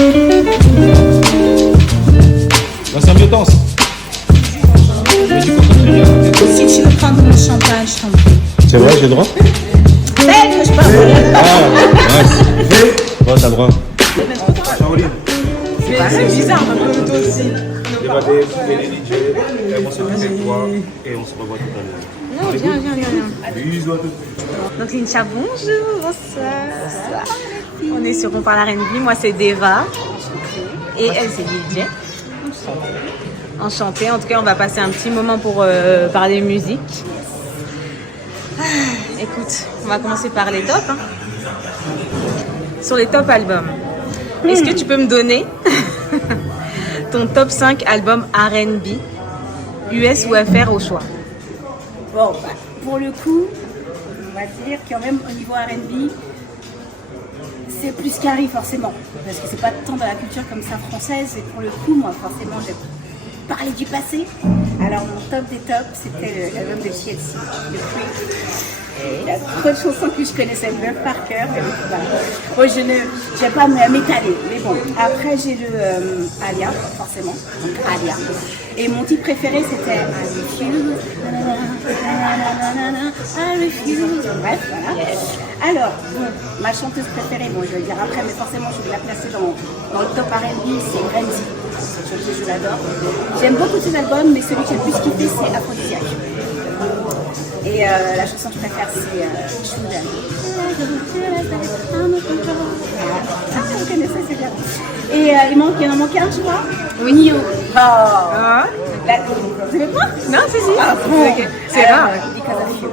Là, c'est mieux danse. Mais du coup, quand tu viens, Si tu veux prendre mon champagne, je t'en prie. c'est vrai, j'ai le droit. Que je parle. Ah, nice. Ouais, t'as le droit. C'est bizarre, comme toi aussi. Il y aura des DJ, elles vont s'occuper de toi et on se revoit tout à l'heure. Non, viens. Bisous à tous. Donc Lincha, bonjour, bonsoir. On est sur On parle R&B, moi c'est Deva. Et elle c'est DJ. Enchantée. En tout cas, on va passer un petit moment pour parler musique. Écoute, on va commencer par les tops. Sur les top albums, est-ce que tu peux me donner ton top 5 albums R&B, US ou FR au choix? Bon, bah, pour le coup, on va dire quand même au niveau R&B, c'est plus qu'Harry forcément, parce que c'est pas tant dans la culture comme ça française, et pour le coup, moi forcément, j'ai parlé du passé. Alors mon top des tops, c'était l'album de TLC, le Free. Il y a trop de chansons que je connaissais bien par cœur. Voilà. Bon, je ne vais pas m'étaler, mais bon. Après, j'ai le Alia, forcément. Donc Alia. Et mon titre préféré, c'était I Refuse. I Refuse. Bref, voilà. Alors, bon, ma chanteuse préférée, bon, je vais le dire après, mais forcément, je vais la placer dans le top R&B, c'est Brandy. Cette chanteuse, je l'adore. J'aime beaucoup ses albums, mais celui que j'ai le plus kiffé, c'est Aphrodisiaque. Et la chanson que je préfère, c'est Sugar. Vous connaissez, c'est bien. Et il en manquait un, tu vois? Oui. Nio. Ah. Vous savez pas? Non, si. Ah, bon. Ok. C'est rare. Because of You.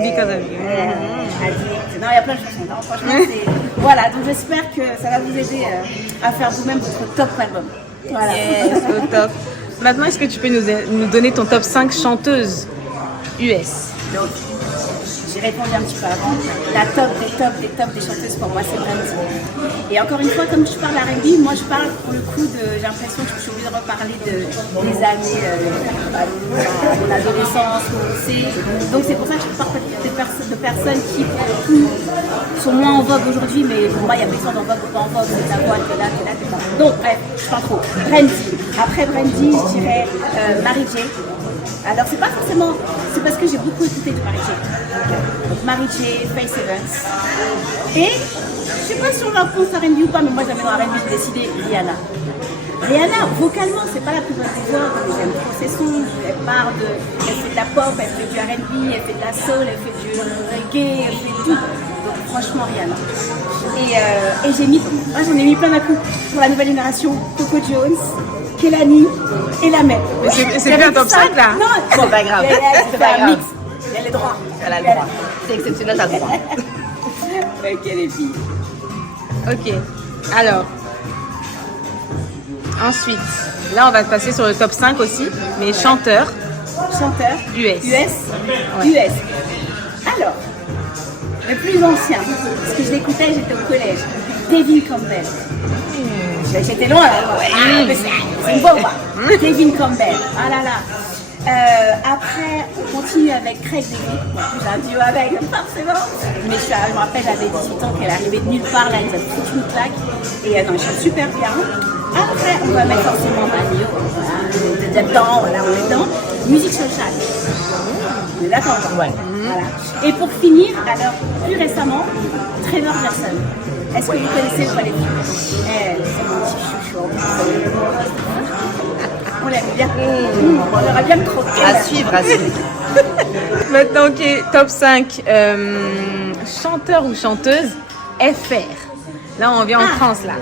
Because of You. Addict. Non, il y a plein de chansons. Non, franchement, c'est... Voilà, donc j'espère que ça va vous aider à faire vous-même votre top album. Voilà. Yes, au top. Maintenant, est-ce que tu peux nous donner ton top 5 chanteuses US? Donc, j'ai répondu un petit peu avant. La top des chanteuses pour moi, c'est Brandy. Et encore une fois, comme je parle R&B, moi je parle pour le coup de. J'ai l'impression que je suis obligée de reparler des années, de mon adolescence, mon lycée. Donc c'est pour ça que je parle de personnes qui, pour le coup, sont moins en vogue aujourd'hui, mais pour moi, il y a personne en vogue ou pas en vogue. C'est ta voix, t'es là. Donc, bref, je parle trop. Brandy. Après Brandy, je dirais Mary J. Alors c'est pas forcément, c'est parce que j'ai beaucoup écouté de Mary J. Donc Mary J, Faith Evans. Et je sais pas si on va prendre sa R&B ou pas, mais moi j'avais dans la R&B, j'ai décidé Rihanna. Rihanna, vocalement, c'est pas la plus bonne des voix, mais j'aime trop ses sons. Elle fait de la pop, elle fait du R&B, elle fait de la soul, elle fait du reggae, elle fait tout. Donc franchement Rihanna. Et j'ai mis, moi j'en ai mis plein d'un coup pour la nouvelle génération, Coco Jones, Kelani et la même. C'est plus un top 5 là? Non, C'est pas grave. C'est pas un mix. Elle a les droits. Elle a le droit. C'est exceptionnel, t'as le droit. Ok les filles. Ok. Alors. Ensuite, là on va passer sur le top 5 aussi, mais chanteurs Chanteur. US. US. US. Alors, le plus ancien, parce que je l'écoutais, j'étais au collège. Devin Campbell. J'étais loin là. Ouais. C'est une bombe. Devin Campbell. Ah là là. Après, on continue avec Craig David. J'ai un duo avec, forcément. Mais je me rappelle, j'avais 18 ans, qu'elle arrivait de nulle part, là, elle nous a foutu une claque. Et non, je chante super bien. Après, on va mettre forcément Manio. Voilà, on est déjà dedans, voilà, on est dedans. Musique sociale. On est d'accord? Ouais. Voilà. Et pour finir, alors, plus récemment, Trevor Jackson. Est-ce que vous connaissez ou pas les filles? C'est mon petit chouchou. On l'aime bien. On aurait bien le croquer. À suivre. Maintenant, ok, top 5 chanteurs ou chanteuses FR. Là, on vient en France là.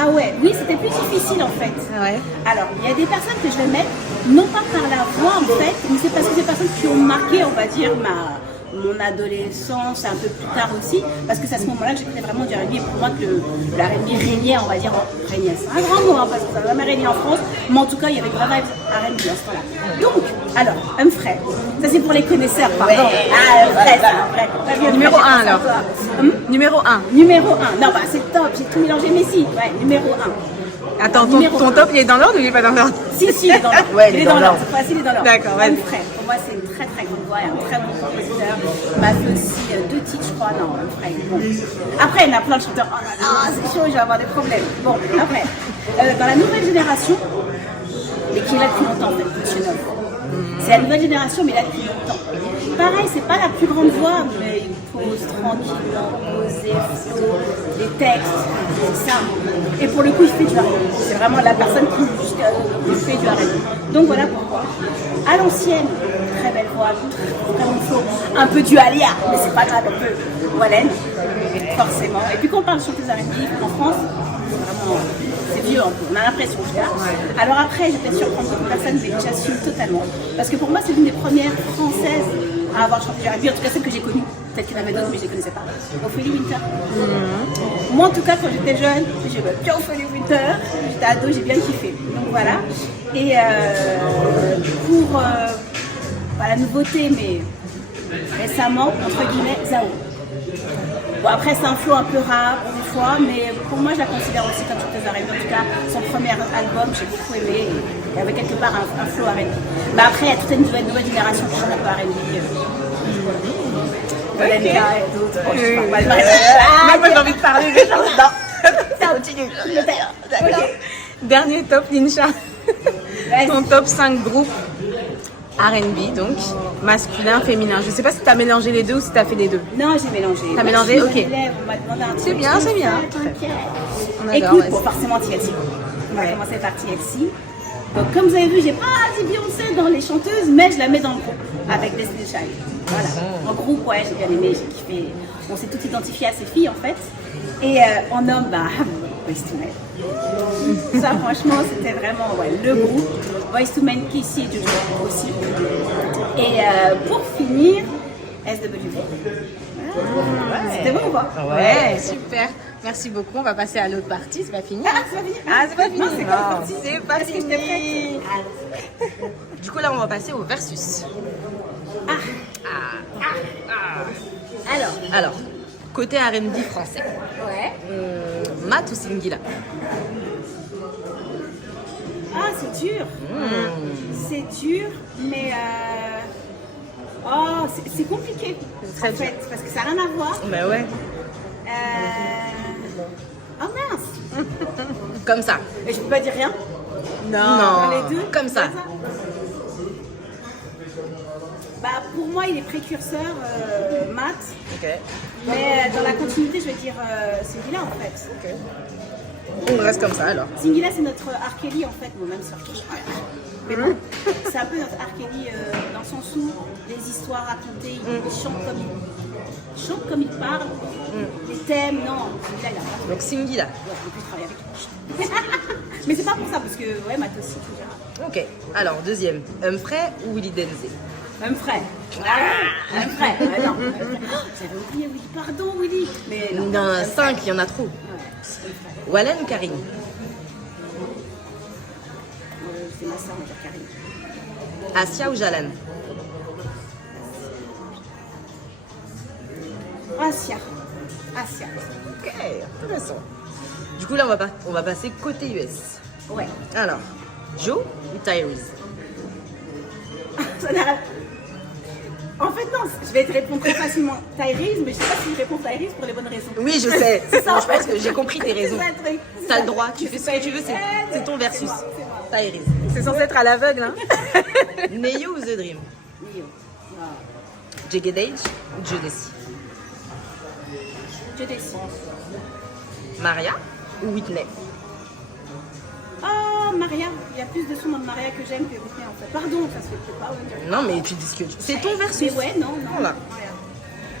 Ah ouais, oui, c'était plus difficile en fait. Ouais. Alors, il y a des personnes que je vais mettre, non pas par la voix en fait, mais c'est parce que c'est des personnes qui ont marqué, on va dire, mon adolescence, un peu plus tard aussi, parce que c'est à ce moment-là que j'écoutais vraiment du R&B, et pour moi que la R&B régnait, on va dire, régnait, c'est un grand mot, hein, parce que ça n'a jamais régné en France, mais en tout cas, il y avait de la vibe R&B à ce temps-là. Donc, Alors, Humphrey. Ça, c'est pour les connaisseurs, pardon. Ah, Humphrey, c'est Humphrey. Numéro 1 alors. Numéro 1. Numéro 1. Non, bah, c'est top. J'ai tout mélangé, mais si. Ouais, numéro 1. Attends, Numéro ton un. top, il est dans l'ordre ou il est pas dans l'ordre? Si, il est dans l'ordre. Ouais, il est dans l'ordre. Cette fois-ci, il est dans l'ordre. D'accord, vas-y. Humphrey, pour moi, c'est une très très grande voix et un très bon compositeur. Il m'a fait aussi 2 titres, je crois. Non, Humphrey. Bon. Après, il y en a plein de chanteurs. Oh là là, c'est chaud, je vais avoir des problèmes. Bon, après, dans la nouvelle génération, mais qui est là depuis longtemps, en fait, Monsieur Neuf. C'est la nouvelle génération, mais là depuis longtemps. Pareil, c'est pas la plus grande voix, mais il pose tranquillement, posé, flow, les textes, c'est ça. Et pour le coup, il fait du R&B. C'est vraiment la personne qui fait du R&B. Donc voilà pourquoi. À l'ancienne, très belle voix, vraiment flow, un peu du Alia, mais c'est pas grave, un peu Wallen, forcément. Et puis quand on parle de chanteuse R&B en France, vraiment, c'est vieux un peu, on a l'impression, je dirais. Alors après, j'étais surprendre beaucoup de personnes, mais j'assume totalement. Parce que pour moi, c'est l'une des premières françaises à avoir chanté du R&B, en tout cas celle que j'ai connue. Peut-être qu'il y en avait d'autres, mais je ne les connaissais pas. Ophélie Winter. Moi, en tout cas, quand j'étais jeune, j'ai bien Ophélie Winter. J'étais ado, j'ai bien kiffé. Donc voilà. Et pour pas la nouveauté, mais récemment, entre guillemets, Zao. Bon, après, c'est un flow un peu rare, des fois, mais pour moi, je la considère aussi comme chanteuse R&B. En tout cas, son premier album, j'ai beaucoup aimé. Il y avait quelque part un flow R&B. Mais après, il y a toute une nouvelle génération qui chante un peu R&B. Voilà, et d'autres. Bon, je parle pas de Même moi, j'ai envie de parler des gens. ça continue. Ok. Dernier top, Linsha. Ton top 5 groupes R&B, donc masculin, féminin. Je sais pas si tu as mélangé les deux ou si tu as fait les deux. Non, j'ai mélangé. T'as mélangé, ok. On m'a demandé un C'est truc. bien, c'est bien. On adore, Écoute, ouais. bon, forcément TLC. On va commencer par TLC. Donc, comme vous avez vu, j'ai pas dit Beyoncé dans les chanteuses, mais je la mets dans le groupe avec Destiny's Child. Voilà. En groupe, ouais, j'ai bien aimé, j'ai kiffé. On s'est toutes identifiées à ces filles en fait. Et en homme, bah, Boyz II Men. Ça, franchement, c'était vraiment le groupe. Boyz II Men, Kissy et Jojo aussi. Et pour finir, SWV. Voilà. C'était bon ou pas? Ouais, super. Merci beaucoup. On va passer à l'autre partie. C'est pas fini. Ah, c'est pas fini. Ah, c'est pas fini. Non, c'est pas Non, parti. c'est pas Parce que j'étais fini. prête. Du coup, là, on va passer au versus. Alors, côté R&B français, Ouais. Matt ou Singila? Ah, c'est dur. C'est dur, mais oh, c'est compliqué. Très en fait, parce que ça n'a rien à voir. Bah ouais. Oh mince. Comme ça. Et je peux pas dire rien. Non. Les deux. Comme ça. Bah pour moi, il est précurseur Matt, Ok. mais dans la continuité, je vais dire Singila en fait. On reste comme ça alors. Singila, c'est notre R. Kelly en fait, bon, même sur Kelly. Mais bon, c'est un peu notre R. Kelly dans le sens où les histoires racontées, il chante comme il parle, les thèmes, non, Singila, il a pas. Donc Singila. Ouais, en plus, je travaille avec lui. Mais c'est pas pour ça, parce que ouais, Matt aussi, déjà. Ok. Alors, deuxième. Humphrey ou Willy Denzé? Humphrey. Humphrey. Ouais, non. J'avais oublié Willy. Pardon, Willy. Mais non. Il y en a 5, il y en a trop. Ouais. Wallen ou Karine? C'est ma soeur, on va dire Karine. Asia ou Jalan? Asia. Ok, intéressant. Du coup, là, on va passer côté US. Ouais. Alors, Joe ou Tyrese? Ça n'a rien. En fait, non, je vais te répondre très facilement Tyrese, mais je sais pas si je réponds Tyrese pour les bonnes raisons. Oui, je sais. C'est ça, Bon, en je pense fait. que j'ai compris tes raisons. C'est ça, le truc. T'as le droit, tu fais ce que tu veux, c'est ton versus. Tyrese. C'est censé être à l'aveugle, hein? Neyo ou The Dream? Nio. Jegedage ou Jodeci? Je descends. Maria ou Whitney? Oh, Maria. Il y a plus de sons dans Maria que j'aime que Whitney en fait. Pardon, ça se fait pas. Ouais. Non, mais tu dis ce que tu... C'est ton versus. Mais ouais, non. Voilà. Maria.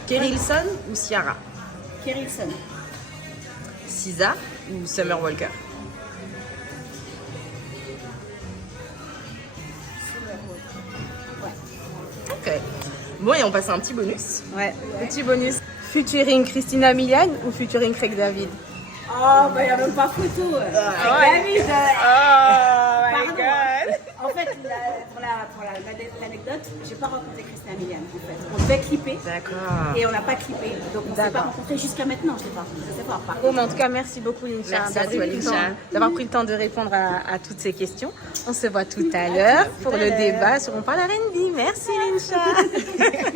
Kerry Hilson ou Ciara? Kerry Hilson. SZA ou Summer Walker? Ouais. Ok. Bon, et on passe à un petit bonus. Ouais, petit bonus. Featuring Christina Milian ou featuring Craig David? Oh, bah il n'y a même pas photo. ouais. David. Oh my Pardon. god! En En fait, pour l'anecdote, j'ai pas rencontré Christina Milian. En fait, on devait clipper. D'accord. Et on n'a pas clippé. Donc on ne s'est pas D'accord. rencontré jusqu'à maintenant. Je sais pas. Par Bon, mais en tout cas, merci beaucoup, Lincha, Merci à toi, Lincha. d'avoir pris le temps de répondre à toutes ces questions. On se voit tout à l'heure pour le débat sur On parle R&B. Merci, Lincha.